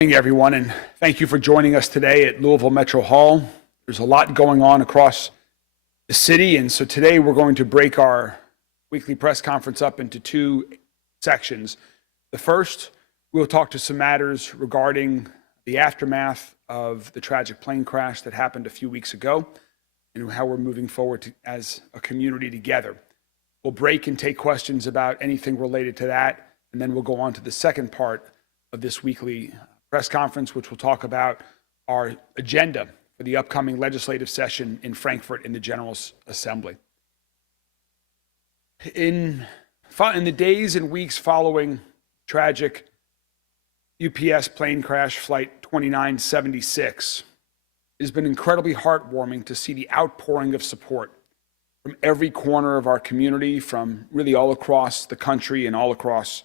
Good morning, everyone, and thank you for joining us today at Louisville Metro Hall. There's a lot going on across the city, and so today we're going to break our weekly press conference up into two sections. The first, we'll talk to some matters regarding the aftermath of the tragic plane crash that happened a few weeks ago and how we're moving forward as a community together. We'll break and take questions about anything related to that, and then we'll go on to the second part of this weekly press conference, which will talk about our agenda for the upcoming legislative session in Frankfurt in the General Assembly. In the days and weeks following tragic UPS plane crash flight 2976, it has been incredibly heartwarming to see the outpouring of support from every corner of our community, from really all across the country and all across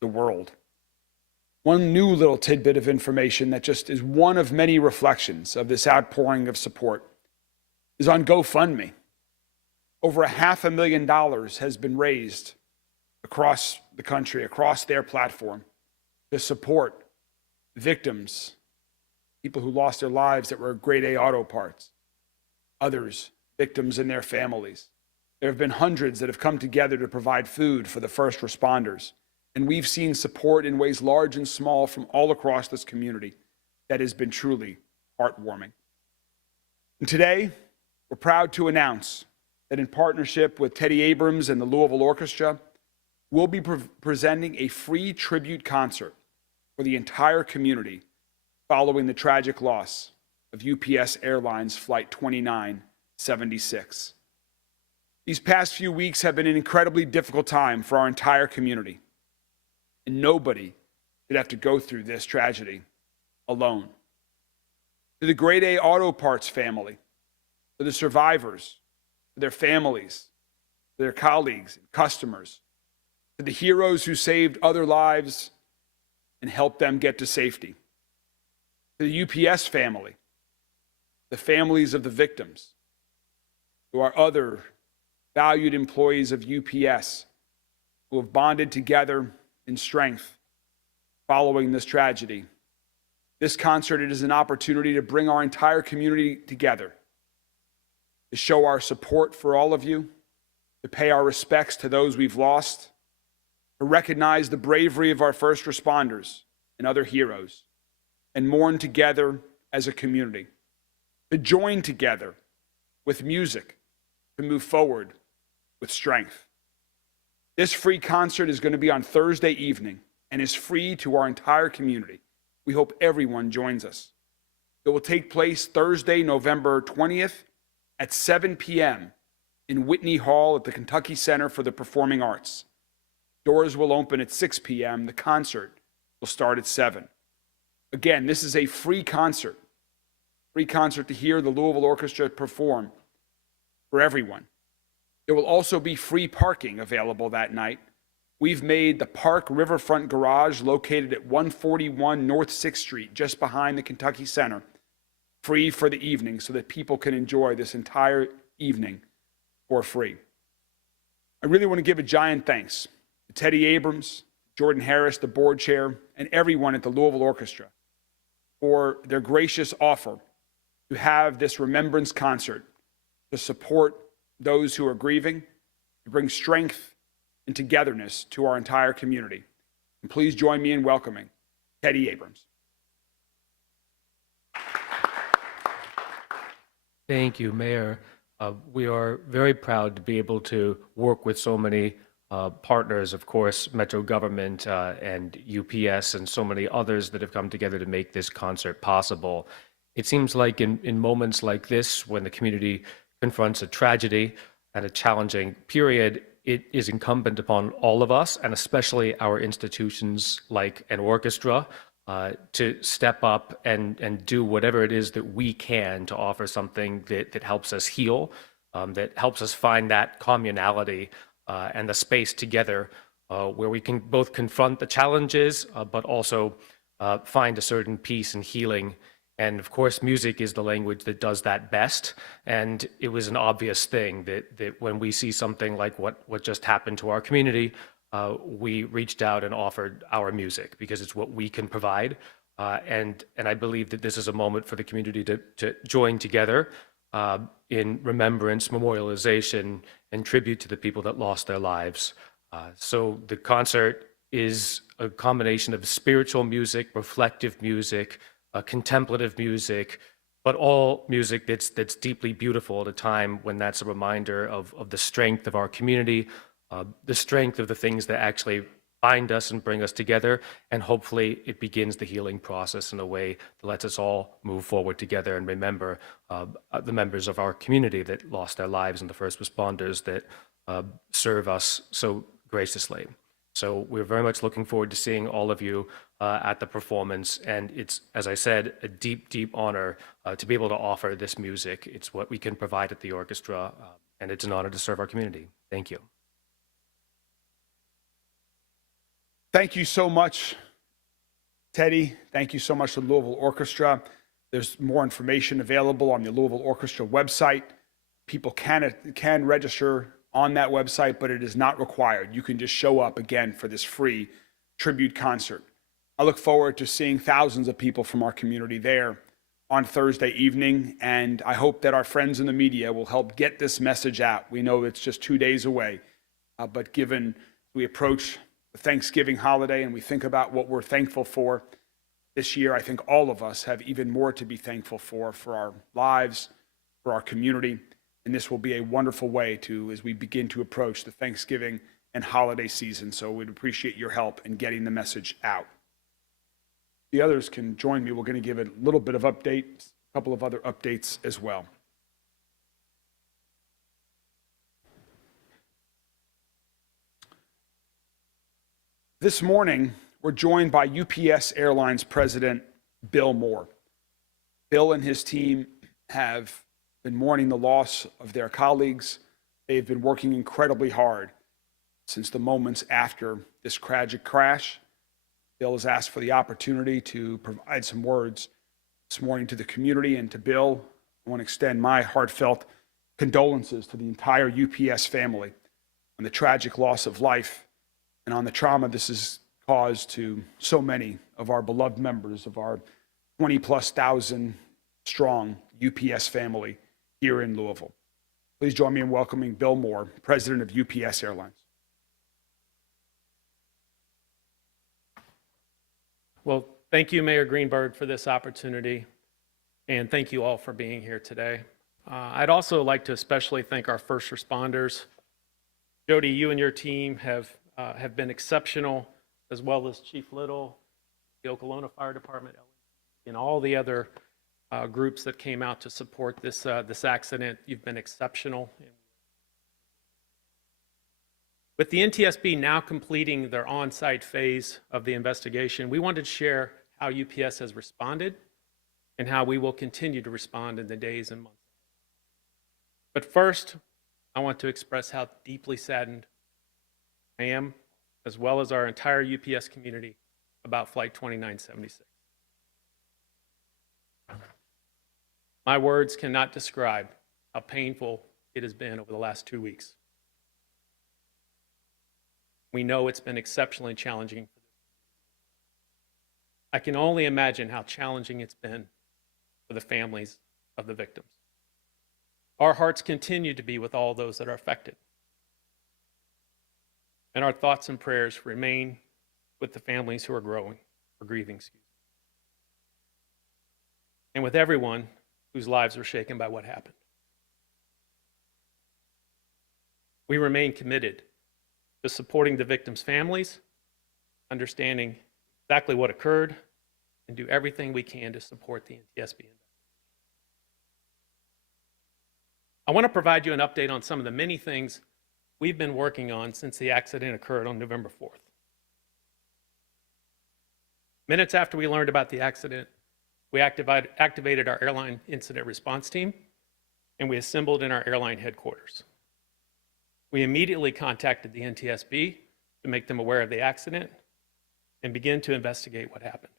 the world. One new little tidbit of information that just is one of many reflections of this outpouring of support is on GoFundMe. Over $500,000 has been raised across the country, across their platform, to support victims, people who lost their lives that were grade A auto parts, others, victims and their families. There have been hundreds that have come together to provide food for the first responders. And we've seen support in ways large and small from all across this community that has been truly heartwarming. And today, we're proud to announce that in partnership with Teddy Abrams and the Louisville Orchestra, we'll be presenting a free tribute concert for the entire community following the tragic loss of UPS Airlines Flight 2976. These past few weeks have been an incredibly difficult time for our entire community. And nobody should have to go through this tragedy alone. To the grade A auto parts family, to the survivors, to their families, to their colleagues and customers, to the heroes who saved other lives and helped them get to safety, to the UPS family, the families of the victims, to our other valued employees of UPS who have bonded together in strength following this tragedy. This concert is an opportunity to bring our entire community together, to show our support for all of you, to pay our respects to those we've lost, to recognize the bravery of our first responders and other heroes, and mourn together as a community, to join together with music, to move forward with strength. This free concert is going to be on Thursday evening and is free to our entire community. We hope everyone joins us. It will take place Thursday, November 20th at 7 p.m. in Whitney Hall at the Kentucky Center for the Performing Arts. Doors will open at 6 p.m. The concert will start at 7. Again, this is a free concert to hear the Louisville Orchestra perform for everyone. There will also be free parking available that night. We've made the Park Riverfront Garage, located at 141 North 6th Street, just behind the Kentucky Center, free for the evening so that people can enjoy this entire evening for free. I really want to give a giant thanks to Teddy Abrams, Jordan Harris, the board chair, and everyone at the Louisville Orchestra for their gracious offer to have this remembrance concert to support those who are grieving, to bring strength and togetherness to our entire community. And please join me in welcoming Teddy Abrams. Thank you, Mayor. We are very proud to be able to work with so many partners, of course, Metro government and UPS and so many others that have come together to make this concert possible. It seems like in moments like this, when the community confronts a tragedy and a challenging period, it is incumbent upon all of us, and especially our institutions like an orchestra, to step up and do whatever it is that we can to offer something that helps us heal, that helps us find that communality and the space together where we can both confront the challenges, but also find a certain peace and healing. And of course, music is the language that does that best. And it was an obvious thing that when we see something like what just happened to our community, we reached out and offered our music because it's what we can provide. And I believe that this is a moment for the community to join together in remembrance, memorialization, and tribute to the people that lost their lives. So the concert is a combination of spiritual music, reflective music, contemplative music, but all music that's deeply beautiful at a time when that's a reminder of the strength of our community, the strength of the things that actually bind us and bring us together, and hopefully it begins the healing process in a way that lets us all move forward together and remember the members of our community that lost their lives and the first responders that serve us so graciously. So we're very much looking forward to seeing all of you at the performance, and it's, as I said, a deep, deep honor to be able to offer this music. It's what we can provide at the orchestra, and it's an honor to serve our community. Thank you. Thank you so much, Teddy. Thank you so much to the Louisville Orchestra. There's more information available on the Louisville Orchestra website. People can register on that website, but it is not required. You can just show up again for this free tribute concert. I look forward to seeing thousands of people from our community there on Thursday evening, and I hope that our friends in the media will help get this message out. We know it's just 2 days away, but given we approach the Thanksgiving holiday and we think about what we're thankful for this year, I think all of us have even more to be thankful for our lives, for our community, and this will be a wonderful way to, as we begin to approach the Thanksgiving and holiday season. So we'd appreciate your help in getting the message out. The others can join me. We're going to give a little bit of updates, a couple of other updates as well. This morning, we're joined by UPS Airlines President Bill Moore. Bill and his team have been mourning the loss of their colleagues. They've been working incredibly hard since the moments after this tragic crash. Bill has asked for the opportunity to provide some words this morning to the community, and to Bill, I want to extend my heartfelt condolences to the entire UPS family on the tragic loss of life and on the trauma this has caused to so many of our beloved members of our 20,000+ strong UPS family here in Louisville. Please join me in welcoming Bill Moore, President of UPS Airlines. Well, thank you, Mayor Greenberg, for this opportunity, and thank you all for being here today. I'd also like to especially thank our first responders. Jody, you and your team have been exceptional, as well as Chief Little, the Okolona Fire Department, and all the other groups that came out to support this accident. You've been exceptional. With the NTSB now completing their on-site phase of the investigation, we wanted to share how UPS has responded and how we will continue to respond in the days and months. But first, I want to express how deeply saddened I am, as well as our entire UPS community, about Flight 2976. My words cannot describe how painful it has been over the last 2 weeks. We know it's been exceptionally challenging. I can only imagine how challenging it's been for the families of the victims. Our hearts continue to be with all those that are affected. And our thoughts and prayers remain with the families who are grieving. And with everyone whose lives were shaken by what happened. We remain committed to supporting the victims' families, understanding exactly what occurred, and do everything we can to support the NTSB. I want to provide you an update on some of the many things we've been working on since the accident occurred on November 4th. Minutes after we learned about the accident, we activated our airline incident response team, and we assembled in our airline headquarters. We immediately contacted the NTSB to make them aware of the accident and begin to investigate what happened.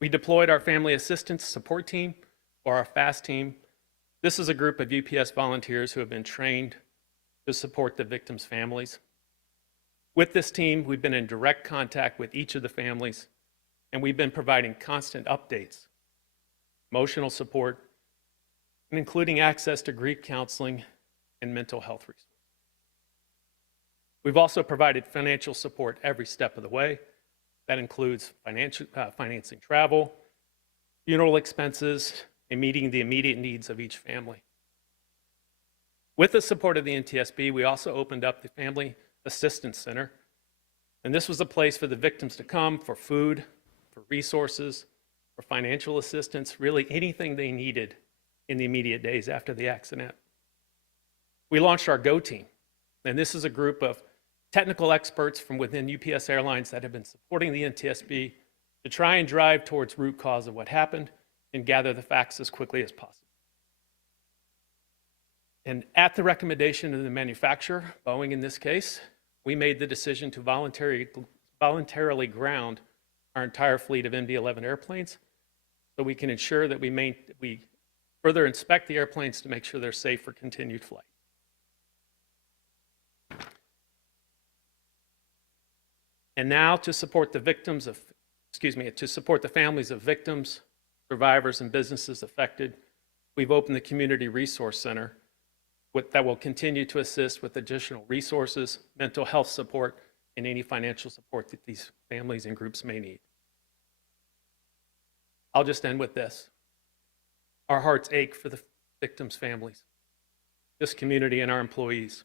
We deployed our Family Assistance Support Team, or our FAST team. This is a group of UPS volunteers who have been trained to support the victims' families. With this team, we've been in direct contact with each of the families, and we've been providing constant updates, emotional support, and including access to grief counseling and mental health resources. We've also provided financial support every step of the way. That includes financing travel, funeral expenses, and meeting the immediate needs of each family. With the support of the NTSB, we also opened up the Family Assistance Center, and this was a place for the victims to come for food, for resources, for financial assistance, really anything they needed in the immediate days after the accident. We launched our GO team, and this is a group of technical experts from within UPS Airlines that have been supporting the NTSB to try and drive towards root cause of what happened and gather the facts as quickly as possible. And at the recommendation of the manufacturer, Boeing in this case, we made the decision to voluntarily ground our entire fleet of MD-11 airplanes so we can ensure that we further inspect the airplanes to make sure they're safe for continued flight. And now to support the families of victims, survivors, and businesses affected, we've opened the Community Resource Center that will continue to assist with additional resources, mental health support, and any financial support that these families and groups may need. I'll just end with this. Our hearts ache for the victims' families, this community, and our employees.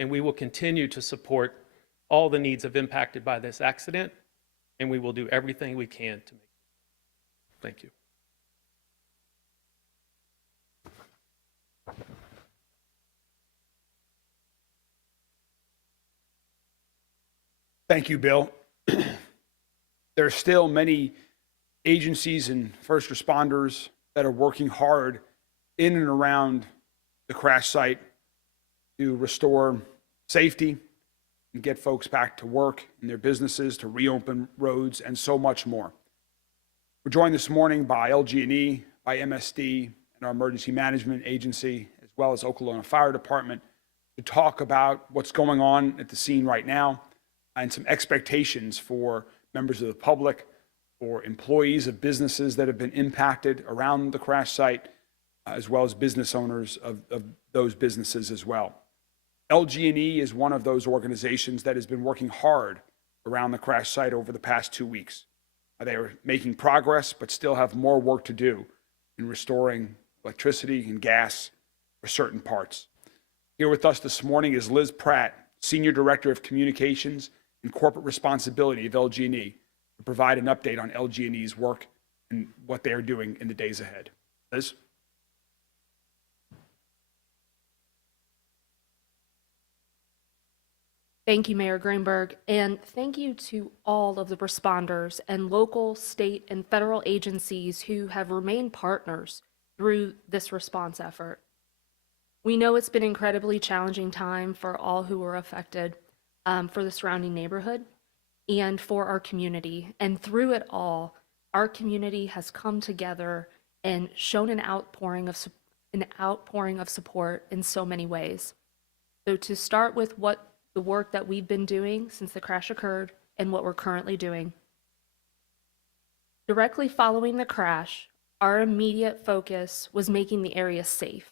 And we will continue to support all the needs of impacted by this accident, and we will do everything we can to make it. Thank you. Thank you, Bill. There are still many agencies and first responders that are working hard in and around the crash site to restore safety and get folks back to work in their businesses, to reopen roads, and so much more. We're joined this morning by LG&E, by MSD, and our emergency management agency, as well as Oklahoma Fire Department, to talk about what's going on at the scene right now and some expectations for members of the public, for employees of businesses that have been impacted around the crash site, as well as business owners of those businesses as well. LG&E is one of those organizations that has been working hard around the crash site over the past 2 weeks. They are making progress, but still have more work to do in restoring electricity and gas for certain parts. Here with us this morning is Liz Pratt, Senior Director of Communications and Corporate Responsibility of LG&E, to provide an update on LG&E's work and what they are doing in the days ahead. Liz? Thank you, Mayor Greenberg, and thank you to all of the responders and local, state, and federal agencies who have remained partners through this response effort. We know it's been an incredibly challenging time for all who were affected, for the surrounding neighborhood, and for our community. And through it all, our community has come together and shown an outpouring of support in so many ways. So to start with the work that we've been doing since the crash occurred and what we're currently doing. Directly following the crash, our immediate focus was making the area safe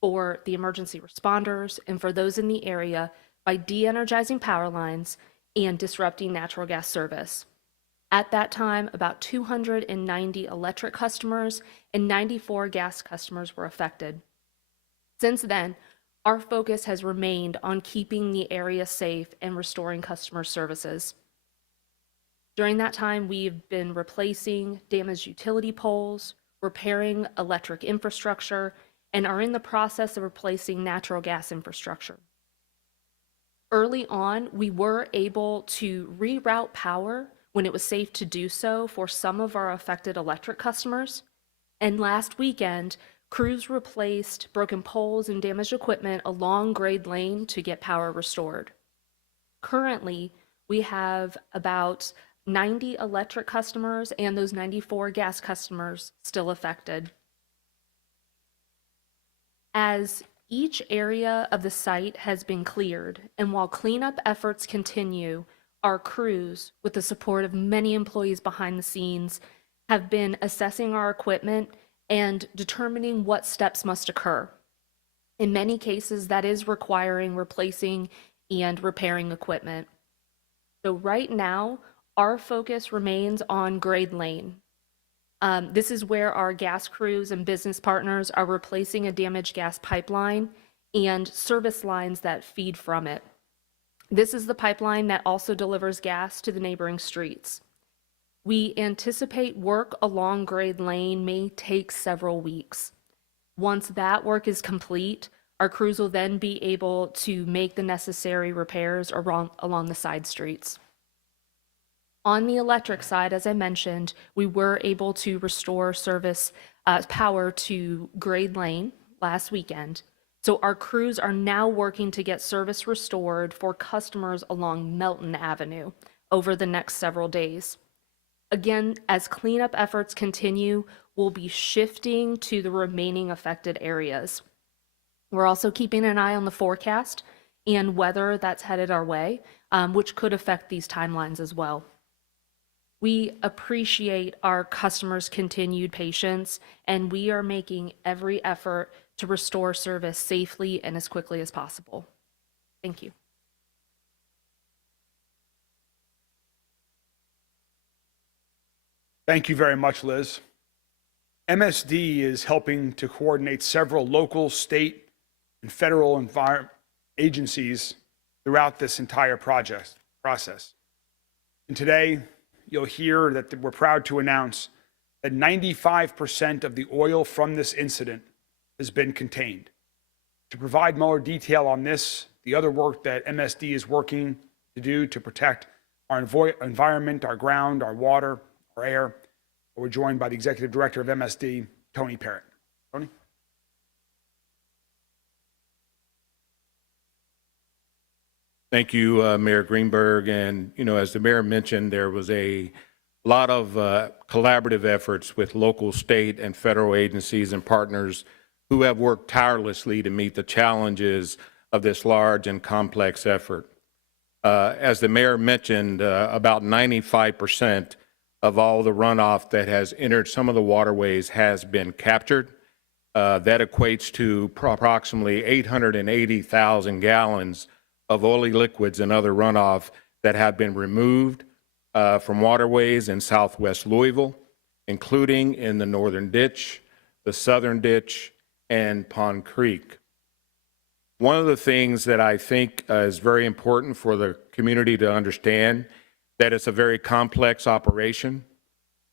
for the emergency responders and for those in the area by de-energizing power lines and disrupting natural gas service. At that time, about 290 electric customers and 94 gas customers were affected. Since then, our focus has remained on keeping the area safe and restoring customer services. During that time, we've been replacing damaged utility poles, repairing electric infrastructure, and are in the process of replacing natural gas infrastructure. Early on, we were able to reroute power when it was safe to do so for some of our affected electric customers. And last weekend, crews replaced broken poles and damaged equipment along Grade Lane to get power restored. Currently, we have about 90 electric customers and those 94 gas customers still affected. As Each area of the site has been cleared, and while cleanup efforts continue, our crews, with the support of many employees behind the scenes, have been assessing our equipment and determining what steps must occur. In many cases, that is requiring replacing and repairing equipment. So right now, our focus remains on grade lane. This is where our gas crews and business partners are replacing a damaged gas pipeline and service lines that feed from it. This is the pipeline that also delivers gas to the neighboring streets. We anticipate work along grade lane may take several weeks. Once that work is complete, our crews will then be able to make the necessary repairs along the side streets. On the electric side, as I mentioned, we were able to restore service power to Grade Lane last weekend. So our crews are now working to get service restored for customers along Melton Avenue over the next several days. Again, as cleanup efforts continue, we'll be shifting to the remaining affected areas. We're also keeping an eye on the forecast and weather that's headed our way, which could affect these timelines as well. We appreciate our customers' continued patience, and we are making every effort to restore service safely and as quickly as possible. Thank you. Thank you very much, Liz. MSD is helping to coordinate several local, state, and federal agencies throughout this entire process. And today, you'll hear that we're proud to announce that 95% of the oil from this incident has been contained. To provide more detail on this, the other work that MSD is working to do to protect our environment, our ground, our water, our air, we're joined by the Executive Director of MSD, Tony Parrott. Tony? Thank you, Mayor Greenberg. And, as the mayor mentioned, there was a lot of collaborative efforts with local, state, and federal agencies and partners who have worked tirelessly to meet the challenges of this large and complex effort. As the mayor mentioned, about 95% of all the runoff that has entered some of the waterways has been captured. That equates to approximately 880,000 gallons of oily liquids and other runoff that have been removed from waterways in southwest Louisville, including in the northern ditch, the southern ditch, and Pond Creek. One of the things that I think is very important for the community to understand that it's a very complex operation.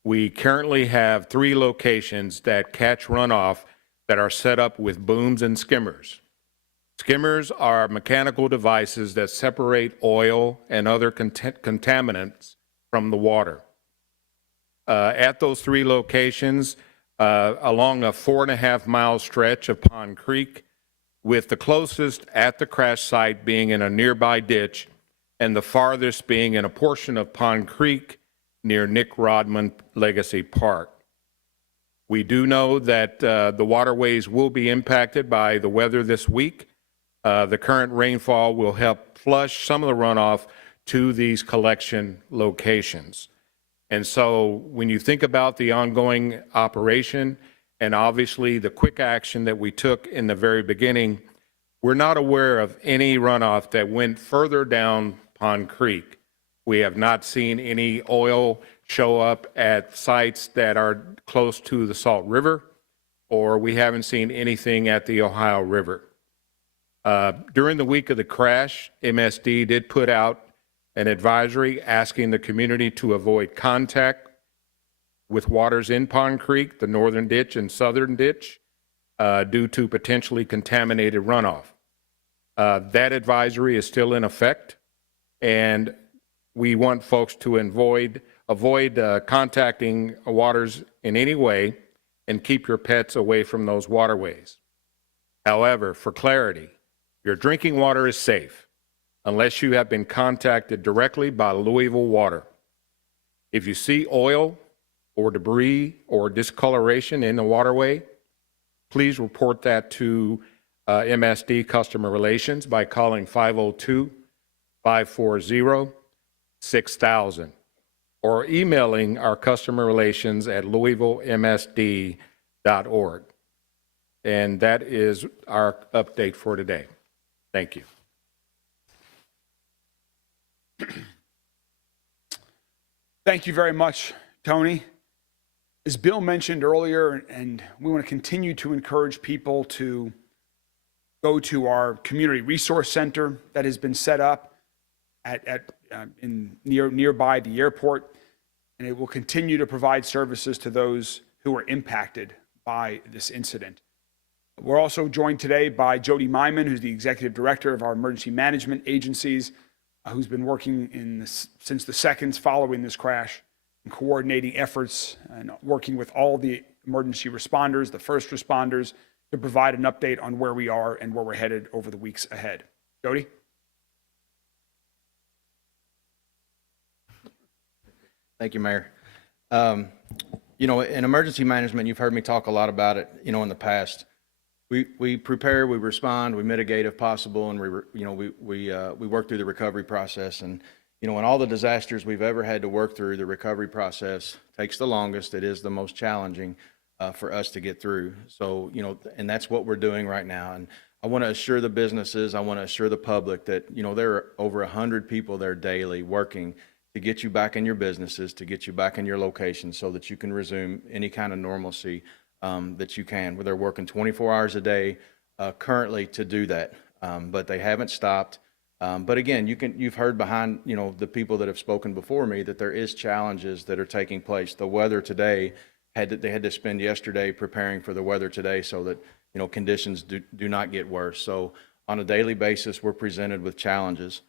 We currently have 3 locations that catch runoff that are set up with booms and skimmers. Skimmers are mechanical devices that separate oil and other contaminants from the water. At those 3 locations, along a 4.5-mile stretch of Pond Creek, with the closest at the crash site being in a nearby ditch and the farthest being in a portion of Pond Creek near Nick Rodman Legacy Park. We do know that the waterways will be impacted by the weather this week. The current rainfall will help flush some of the runoff to these collection locations. And so when you think about the ongoing operation and obviously the quick action that we took in the very beginning, we're not aware of any runoff that went further down Pond Creek. We have not seen any oil show up at sites that are close to the Salt River, or we haven't seen anything at the Ohio River. During the week of the crash, MSD did put out an advisory asking the community to avoid contact with waters in Pond Creek, the northern ditch and southern ditch, due to potentially contaminated runoff. That advisory is still in effect, and we want folks to avoid contacting waters in any way and keep your pets away from those waterways. However, for clarity, your drinking water is safe unless you have been contacted directly by Louisville Water. If you see oil or debris or discoloration in the waterway, please report that to MSD Customer Relations by calling 502-540-6000 or emailing our customer relations at louisvillemsd.org. And that is our update for today. Thank you. Thank you very much, Tony. As Bill mentioned earlier, and we want to continue to encourage people to go to our community resource center that has been set up nearby the airport, and it will continue to provide services to those who are impacted by this incident. We're also joined today by Jody Myman, who's the executive director of our emergency management agencies, who's been working since the seconds following this crash and coordinating efforts and working with all the emergency responders, the first responders, to provide an update on where we are and where we're headed over the weeks ahead. Jody? Thank you, Mayor. You know, in emergency management, you've heard me talk a lot about it, you know, in the past. We prepare, we respond, we mitigate if possible, and we work through the recovery process. And, you know, in all the disasters we've ever had to work through, the recovery process takes the longest. It is the most challenging for us to get through. So, you know, and that's what we're doing right now. And I want to assure the businesses, I want to assure the public that, you know, there are over 100 people there daily working to get you back in your businesses, to get you back in your locations so that you can resume any kind of normalcy that you can. They're working 24 hours a day currently to do that, but they haven't stopped. But again, you've heard behind, you know, the people that have spoken before me that there is challenges that are taking place. The weather today they had to spend yesterday preparing for the weather today so that, you know, conditions do not get worse. So on a daily basis, we're presented with challenges.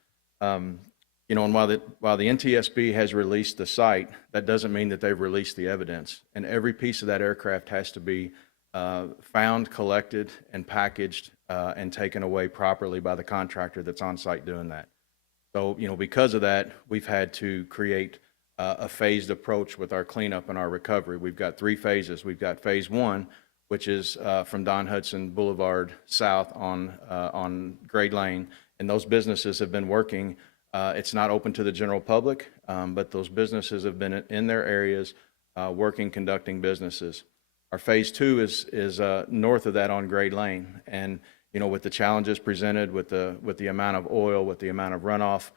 You know, and while the NTSB has released the site, that doesn't mean that they've released the evidence. And every piece of that aircraft has to be found, collected, and packaged and taken away properly by the contractor that's on site doing that. So, you know, because of that, we've had to create a phased approach with our cleanup and our recovery. We've got 3 phases. We've got phase 1, which is from Don Hudson Boulevard south on Grade Lane, and those businesses have been working. It's not open to the general public, but those businesses have been in their areas working, conducting businesses. Our phase 2 is north of that on Grade Lane, and you know, with the challenges presented with the amount of oil, with the amount of runoff,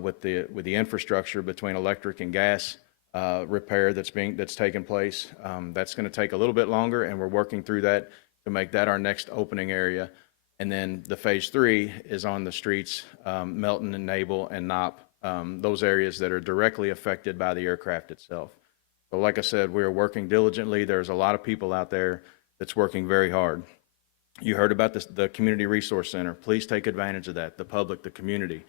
with the infrastructure between electric and gas repair that's taken place, that's going to take a little bit longer, and we're working through that to make that our next opening area. And then the phase 3 is on the streets, Melton and Nable and Knopp, those areas that are directly affected by the aircraft itself. So like I said, we are working diligently. There's a lot of people out there that's working very hard. You heard about the Community Resource Center. Please take advantage of that, the public, the community.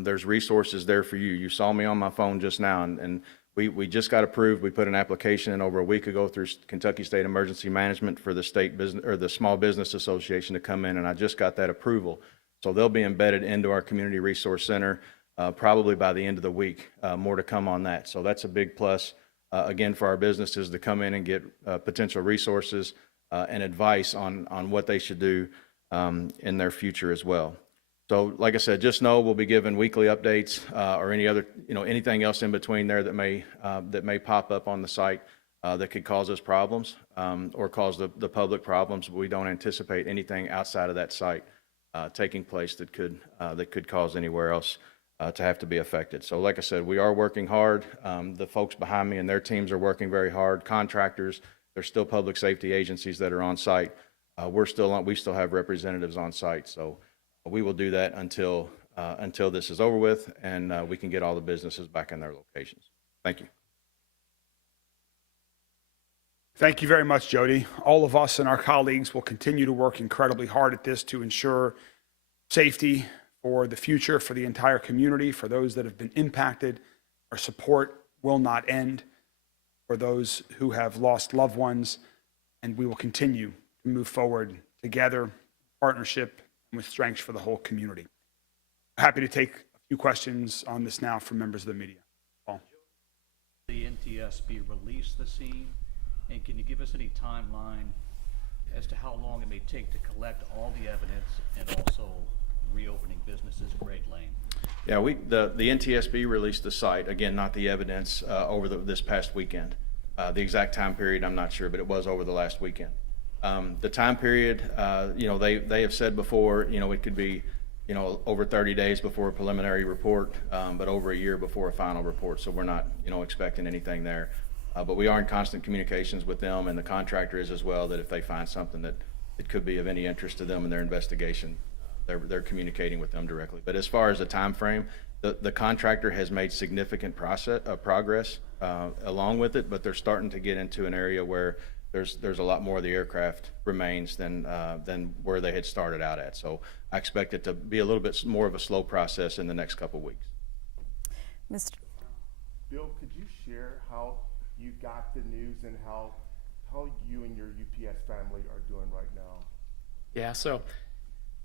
There's resources there for you. You saw me on my phone just now, and we just got approved. We put an application in over a week ago through Kentucky State Emergency Management for the state business or the Small Business Association to come in, and I just got that approval. So they'll be embedded into our Community Resource Center probably by the end of the week. More to come on that. So that's a big plus, again, for our businesses to come in and get potential resources and advice on what they should do in their future as well. So like I said, just know we'll be giving weekly updates or any other, you know, anything else in between there that may pop up on the site that could cause us problems or cause the public problems. We don't anticipate anything outside of that site taking place that could cause anywhere else to have to be affected. So like I said, we are working hard. The folks behind me and their teams are working very hard. Contractors, there's still public safety agencies that are on site. We still have representatives on site. So we will do that until this is over with and we can get all the businesses back in their locations. Thank you. Thank you very much, Jody. All of us and our colleagues will continue to work incredibly hard at this to ensure safety for the future, for the entire community, for those that have been impacted. Our support will not end for those who have lost loved ones, and we will continue to move forward together, partnership, and with strength for the whole community. Happy to take a few questions on this now from members of the media. Paul. The NTSB released the scene, and can you give us any timeline as to how long it may take to collect all the evidence and also reopening businesses, Great Lane? Yeah, the NTSB released the site, again, not the evidence, over this past weekend. The exact time period, I'm not sure, but it was over the last weekend. The time period, they have said before, it could be, over 30 days before a preliminary report, but over a year before a final report. So we're not, expecting anything there. But we are in constant communications with them, and the contractor is as well, that if they find something that it could be of any interest to them in their investigation, they're communicating with them directly. But as far as the time frame, the contractor has made significant progress along with it, but they're starting to get into an area where there's a lot more of the aircraft remains than where they had started out at. So I expect it to be a little bit more of a slow process in the next couple of weeks. Mr. Bill, could you share how you got the news and how you and your UPS family are doing right now? Yeah, so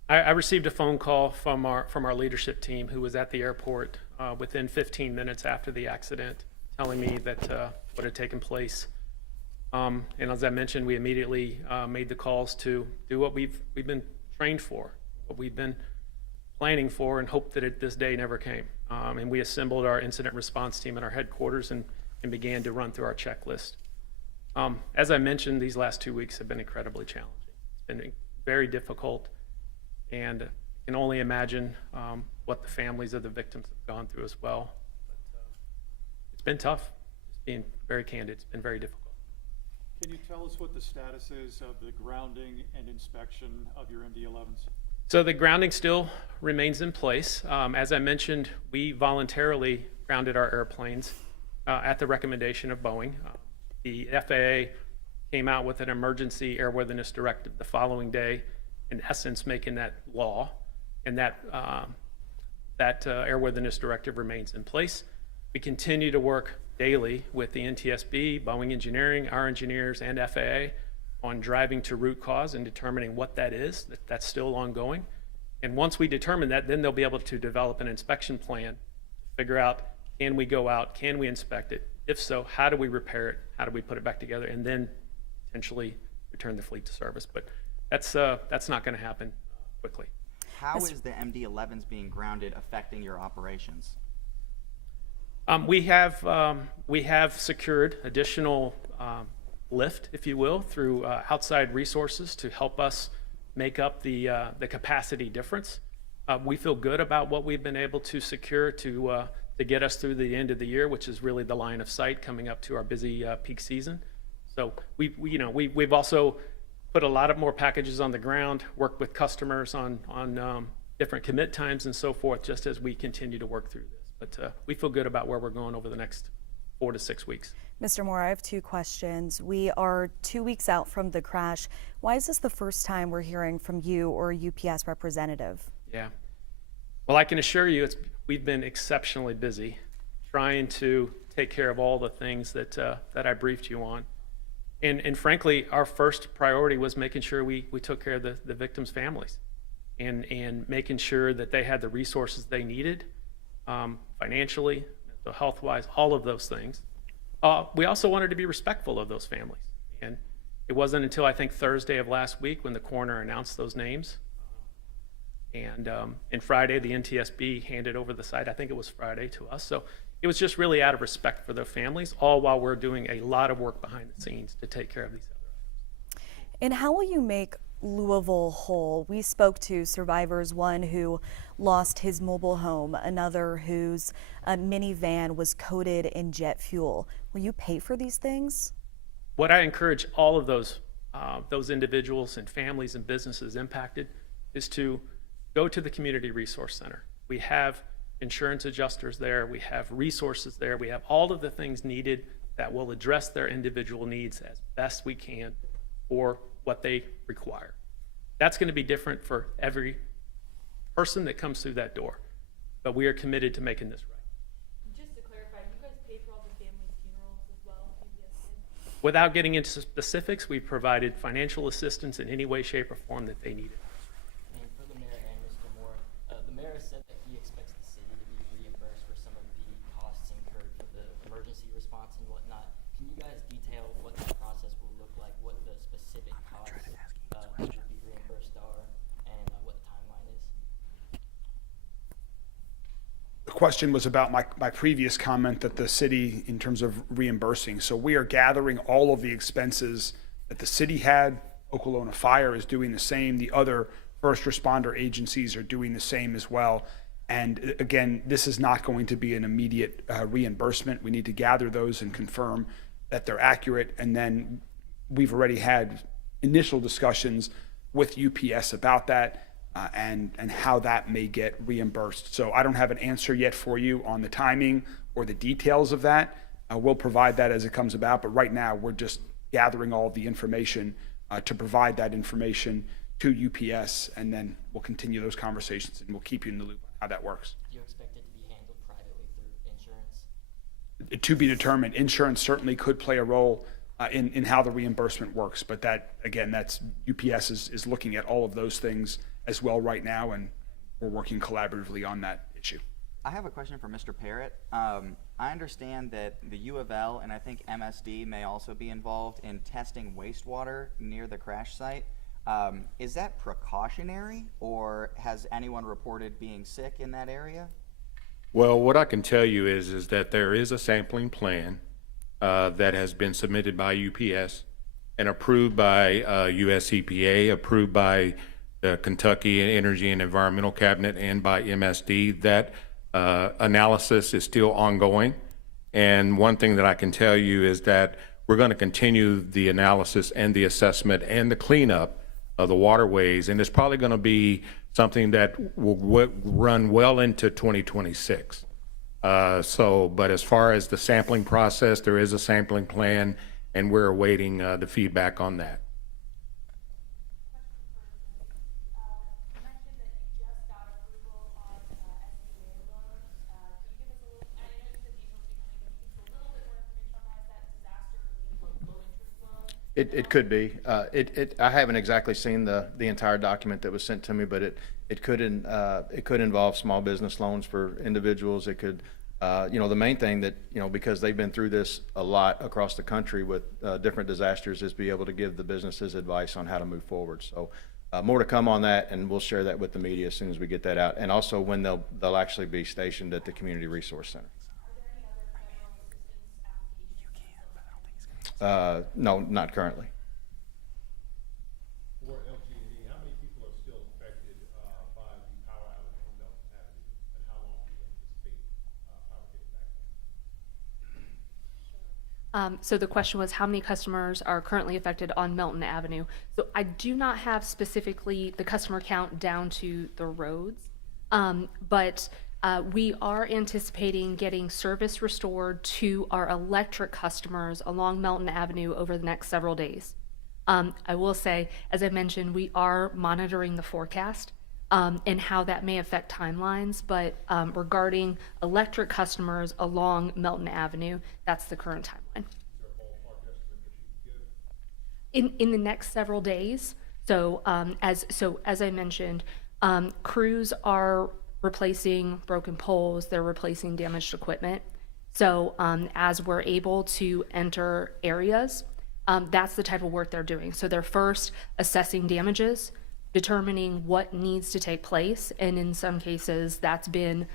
I received a phone call from our leadership team who was at the airport within 15 minutes after the accident, telling me that what had taken place. And as I mentioned, we immediately made the calls to do what we've been trained for, what we've been planning for, and hoped that this day never came. And we assembled our incident response team at our headquarters and began to run through our checklist. As I mentioned, these last 2 weeks have been incredibly challenging. It's been very difficult, and I can only imagine what the families of the victims have gone through as well. But, it's been tough. Just being very candid, it's been very difficult. Can you tell us what the status is of the grounding and inspection of your MD-11s? So the grounding still remains in place. As I mentioned, we voluntarily grounded our airplanes at the recommendation of Boeing. The FAA came out with an emergency airworthiness directive the following day, in essence making that law, and that airworthiness directive remains in place. We continue to work daily with the NTSB, Boeing Engineering, our engineers, and FAA on driving to root cause and determining what that is. That's still ongoing. And once we determine that, then they'll be able to develop an inspection plan, figure out, can we go out, can we inspect it? If so, how do we repair it? How do we put it back together? And then potentially return the fleet to service. But that's not going to happen quickly. How is the MD-11s being grounded affecting your operations? We have secured additional lift, if you will, through outside resources to help us make up the capacity difference. We feel good about what we've been able to secure to get us through the end of the year, which is really the line of sight coming up to our busy peak season. So we've also put a lot of more packages on the ground, worked with customers on different commit times and so forth, just as we continue to work through this. But we feel good about where we're going over the next 4 to 6 weeks. Mr. Moore, I have 2 questions. We are 2 weeks out from the crash. Why is this the first time we're hearing from you or a UPS representative? Yeah. Well, I can assure you we've been exceptionally busy trying to take care of all the things that I briefed you on. And frankly, our first priority was making sure we took care of the victims' families and making sure that they had the resources they needed, financially, mental health-wise, all of those things. We also wanted to be respectful of those families. And it wasn't until I think Thursday of last week when the coroner announced those names. And Friday, the NTSB handed over the site, I think it was Friday, to us. So it was just really out of respect for their families, all while we're doing a lot of work behind the scenes to take care of these other items. And how will you make Louisville whole? We spoke to survivors, one who lost his mobile home, another whose minivan was coated in jet fuel. Will you pay for these things? What I encourage all of those individuals and families and businesses impacted is to go to the Community Resource Center. We have insurance adjusters there. We have resources there. We have all of the things needed that will address their individual needs as best we can for what they require. That's going to be different for every person that comes through that door, but we are committed to making this right. Just to clarify, you guys pay for all the families' funerals as well? Without getting into specifics, we provided financial assistance in any way, shape, or form that they needed. And for the mayor and Mr. Moore, the mayor said that he expects the city to be reimbursed for some of the costs incurred for the emergency response and whatnot. Can you guys detail what that process will look like, what the specific costs question was about my previous comment that the city, in terms of reimbursing. So we are gathering all of the expenses that the city had. Oklahoma Fire is doing the same. The other first responder agencies are doing the same as well. And again, this is not going to be an immediate reimbursement. We need to gather those and confirm that they're accurate. And then we've already had initial discussions with UPS about that and how that may get reimbursed. So I don't have an answer yet for you on the timing or the details of that. We'll provide that as it comes about. But right now, we're just gathering all of the information to provide that information to UPS, and then we'll continue those conversations and we'll keep you in the loop on how that works. Do you expect it to be handled privately through insurance? To be determined. Insurance certainly could play a role in how the reimbursement works, but that, again, that's UPS is looking at all of those things as well right now, and we're working collaboratively on that issue. I have a question for Mr. Parrott. I understand that the U of L and I think MSD may also be involved in testing wastewater near the crash site. Is that precautionary, or has anyone reported being sick in that area? Well, what I can tell you is that there is a sampling plan that has been submitted by UPS and approved by US EPA, approved by the Kentucky Energy and Environmental Cabinet, and by MSD. That analysis is still ongoing. And one thing that I can tell you is that we're going to continue the analysis and the assessment and the cleanup of the waterways, and it's probably going to be something that will run well into 2026. But as far as the sampling process, there is a sampling plan, and we're awaiting the feedback on that. It could be. I haven't exactly seen the entire document that was sent to me, but it could involve small business loans for individuals. It could, the main thing that, because they've been through this a lot across the country with different disasters, is be able to give the businesses advice on how to move forward. So more to come on that, and we'll share that with the media as soon as we get that out, and also when they'll actually be stationed at the Community Resource Center. No, not currently. For LG&E, how many people are still affected by the power outage on Melton Avenue, and how long do you anticipate power getting back? So the question was, how many customers are currently affected on Melton Avenue? So I do not have specifically the customer count down to the roads, but we are anticipating getting service restored to our electric customers along Melton Avenue over the next several days. I will say, as I mentioned, we are monitoring the forecast and how that may affect timelines, but regarding electric customers along Melton Avenue, that's the current timeline. In the next several days. So as I mentioned, crews are replacing broken poles, they're replacing damaged equipment. So as we're able to enter areas, that's the type of work they're doing. So they're first assessing damages, determining what needs to take place, and in some cases that's been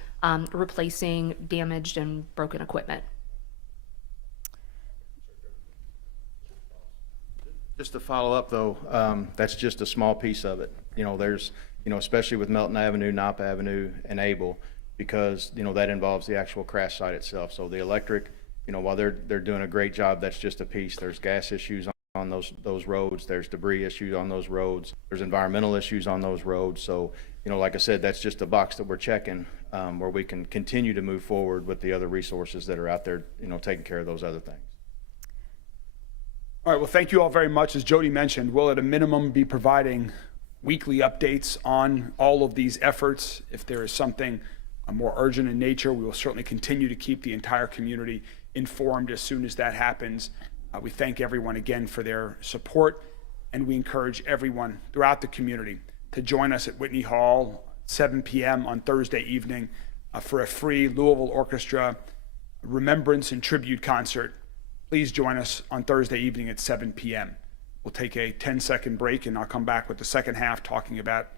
replacing damaged and broken equipment. Just to follow up though, that's just a small piece of it. There's, especially with Melton Avenue, Knopp Avenue, and Able, because, that involves the actual crash site itself. So the electric, while they're doing a great job, that's just a piece. There's gas issues on those roads. There's debris issues on those roads. There's environmental issues on those roads. So, like I said, that's just a box that we're checking, where we can continue to move forward with the other resources that are out there, taking care of those other things. All right, well, thank you all very much. As Jody mentioned, we'll at a minimum be providing weekly updates on all of these efforts. If there is something more urgent in nature, we will certainly continue to keep the entire community informed as soon as that happens. We thank everyone again for their support, and we encourage everyone throughout the community to join us at Whitney Hall, 7 p.m. on Thursday evening for a free Louisville Orchestra remembrance and tribute concert. Please join us on Thursday evening at 7 p.m. We'll take a 10-second break, and I'll come back with the second half talking about